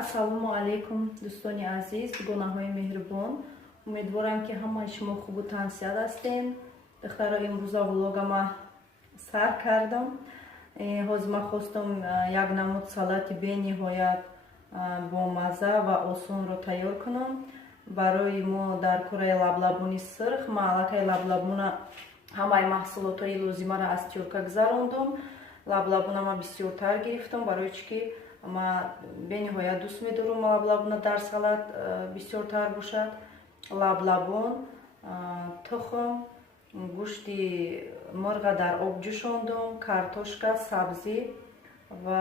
ассалому алайкум дӯстони азиз, дугонаҳои меҳрубон. Умедворам ки ҳамаи шумо хубу тансият ҳастен. Духтаро имрӯза влогама сар кардам. Ҳозир ман хостам як намуд салати бениҳоят бомазза ва осонро тайёр кунам. Барои мо дар кораи лаблабуни сирх ман аллакай лаблабуна ҳамаи маҳсулотҳои лозимаро аз тёрка гузарондам. Лаблабунама бисёртар гирифтам, барои чӣ ки ман бениҳоят дӯст медорам лаблабуна дар салат бисёртар бошад. Лаблабун, тухм, гӯшти мурға дар об ҷӯшондам, картошка, сабзӣ ва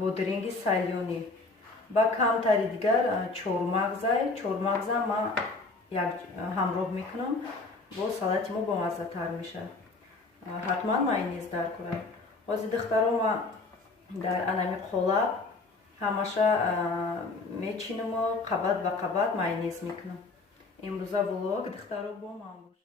бодиринги сальёнӣ. Ба камтари дигар чормағза ман як ҳамроҳ мекунам, бо салати мо бомаззатар мешавад. ҳатман майонез дар кунам. ҳозир духтаро ман дар анами қолаб ҳамаша мечинаму қабат ба қабат майонез мекунам. имрӯза влог духтаро бо ман бошад.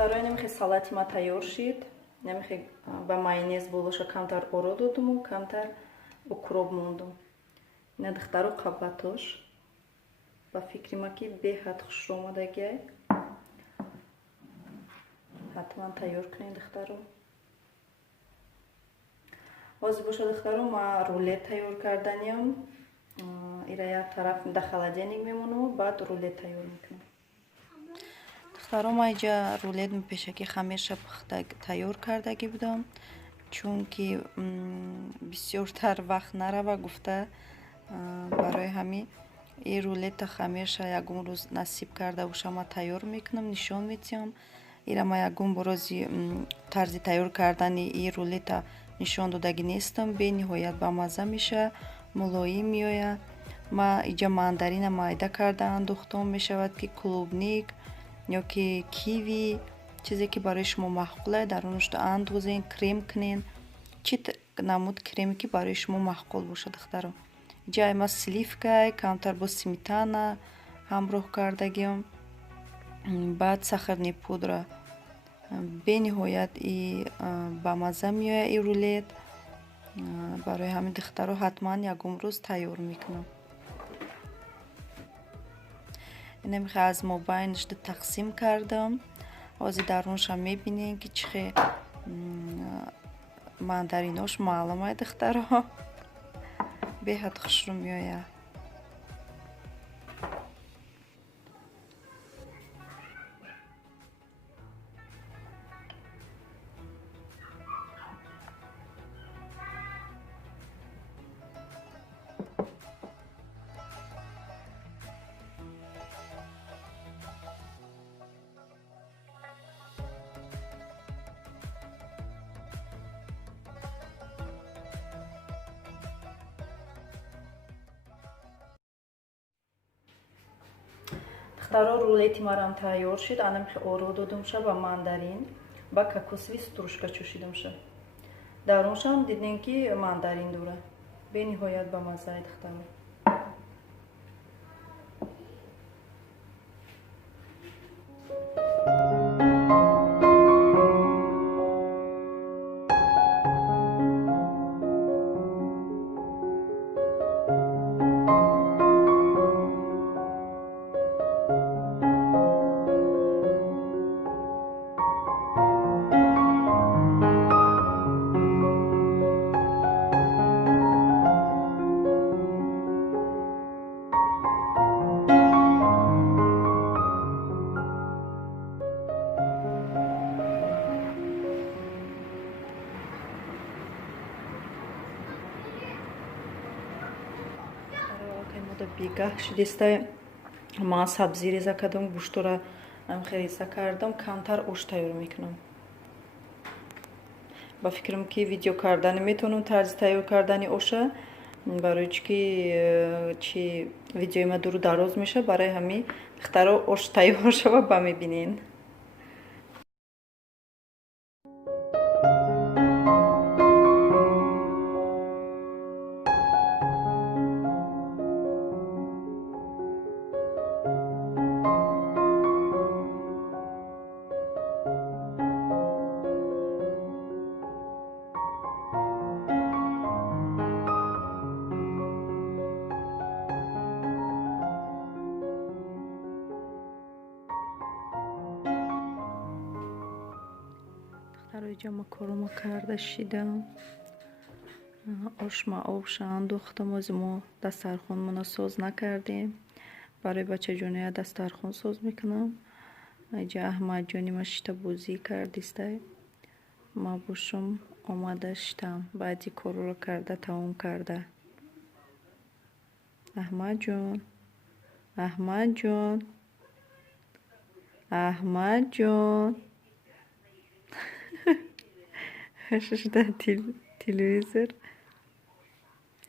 духтаро намехе салати ма тайёр шид. Намехе ба майонез болоша камтар оро додуму камтар укроп мондум. Ина духтаро қабатош ба фикри ма ки беҳад хушомадагиай. ҳатман тайёр кунед духтаро. ҳозир боша духтаро ман рулет тайёр карданиам. ира як тараф дар холодильник мемонам, баъд рулет тайёр мекунам. духтаро ман инҷа рулет пешакӣ хамирша пухта тайёр кардагӣ будам, чунки бисёртар вақт нарава гуфта, барои ҳамин ин рулета хамирша ягон рӯз насиб карда бошам ман тайёр мекунам, нишон медиҳам. ира ман ягон борози тарзи тайёр кардани ин рулета нишон додагӣ нестам. бениҳоят бамазза мешавад, мулоим меояд. ман инҷа мандарина майда карда андохтам, мешавад ки клубник ё ки киви, чизе ки барои шумо маъқуле дар онушто андозен, крем кунен. чӣ намуд крем ки барои шумо маъқул бошад духтаро. инҷа ама сливкай камтар бо сметана ҳамроҳ кардагиам, баъд сахарни пудра. бениҳоят и бамазза меояд ин рулет. барои ҳамин духтаро ҳатман ягон рӯз тайёр мекунам. инамехе аз мобайнаш тақсим кардам. ҳозир дар онша мебинем ки чӣ хел мандаринош маълумай духтаро беҳад хушрӯ меояд. духтаро рулети марам тайёр шуд. Анам ки оро додумша ба мандарин ба кокосови стружка чӯшидумша. Дар оншам дидем ки мандарин дора. Бениҳоят ба маззаи духтаро. Бегаҳ шудистай ман сабзӣ реза кардам, гӯштора реза кардам, камтар ош тайёр мекунам. Ба фикрам ки видео кардани метавонам тарзи тайёр кардани оша, барои ки чи видеои ма дуру дароз меша, барои ҳамин духтаро ош тайёр шава ба мебинен. Ҷама корума карда шидам. Ошма обша андохтам, ози мо дастархонмона соз накардем. Барои бачаҷония дастархон соз мекунам. Аҷа Аҳмадҷони ма шита бозӣ кардистай. Ма бошум омада шитам. Баъди коруро карда тамом карда. Аҳмадҷон, Аҳмадҷон, Аҳмадҷон. Шашида телевизор.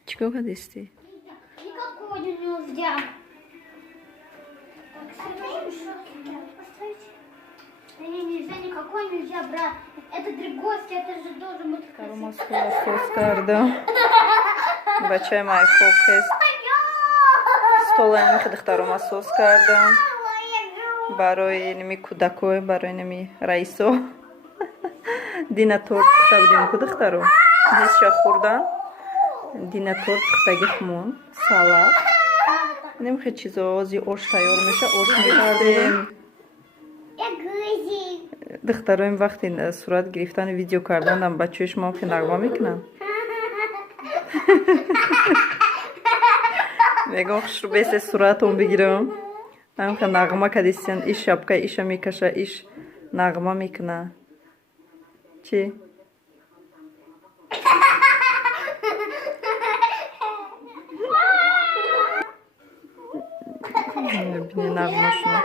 Чико кадисти? Никакой нельзя. Нельзя, никакой нельзя брать. Это дрегостя, это же должен быть. Корума соус кардам. Бачаи май хокест. Столами ки духтарума соус кардам. Барои ними кӯдакой, барои ними раисо. Дина торт пухта будем ку духтаро. Ҳеша хӯрдан. Дина торт пухтаги хумон, салат. Немхе чизо ози ош тайёр меша, ош мекардем. Духтароим вақти сурат гирифтани видео карданам бачаёш мо ки нағма мекунам. Мегам хушрубесе суратон бигирам. Амка нағма кадисен, иш шапка иша мекаша, иш нағма мекуна. Чи? Бини нағмашуна.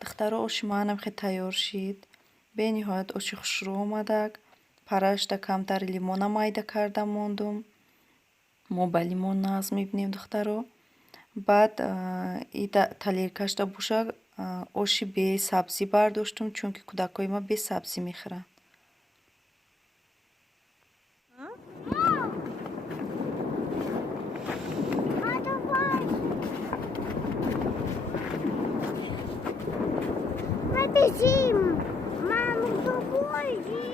Духтаро оши маънам хе тайёр шид. Бениҳоят оши хушрӯ омадак. Парашда камтар лимона майда карда мондум. Мо ба лимон нағз мебинем духтаро. Баъд и талеркашда боша оши бесабзӣ бардоштум, чунки кӯдакҳои ма бесабзӣ мехӯранд. Мы бежим! Мама, помоги!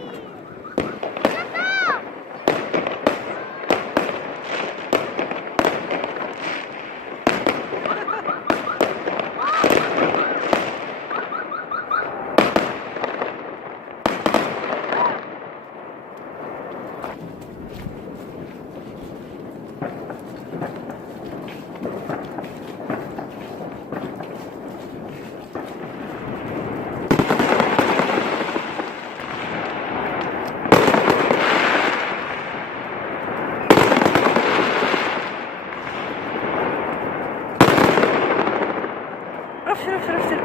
Рафтир.